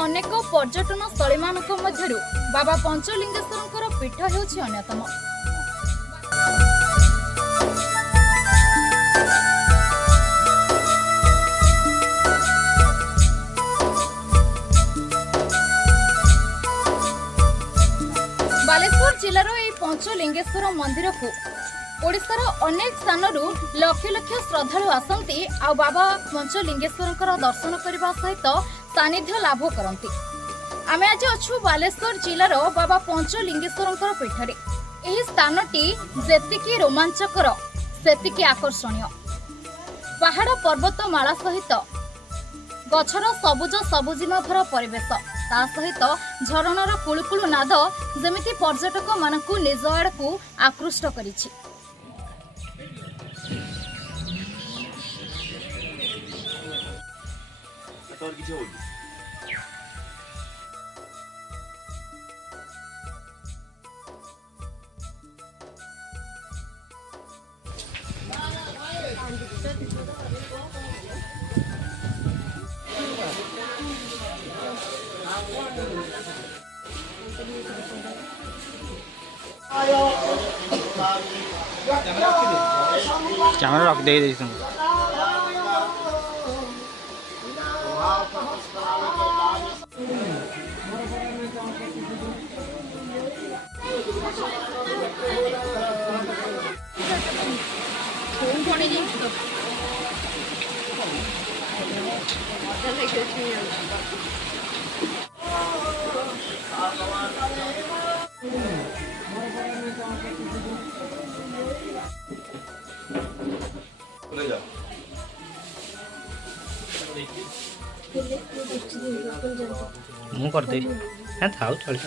अनेक पर्यटन स्थली मानक मध्यरु बाबा पंचलिंगेश्वर पीठ हेउछि अन्यतम। बालेश्वर जिलार यह पंचलिंगेश्वर मंदिर को ओडिशार अनेक स्थानरू लक्ष लक्ष श्रद्धालु आसती आ बाबा पंचलिंगेश्वर दर्शन करने सहित सानिध्य लाभ करती। आमे आज अच्छु बालेश्वर जिलार बाबा पंचलिंगेश्वर पीठरे। यह स्थानटी जेतिकी रोमांचकर सेतिकी आकर्षणीय। पहाड़ पर्वतमाला सहित गछर सबुज सबुजिमा भर परिवेश ता सहित झरणार कुलुकुलु नाद जेमिति पर्यटक मानकु निज आड़कु आकृष्ट करिछि। कैमरा रख दे तुम मुँह कर दे हाँ था चल।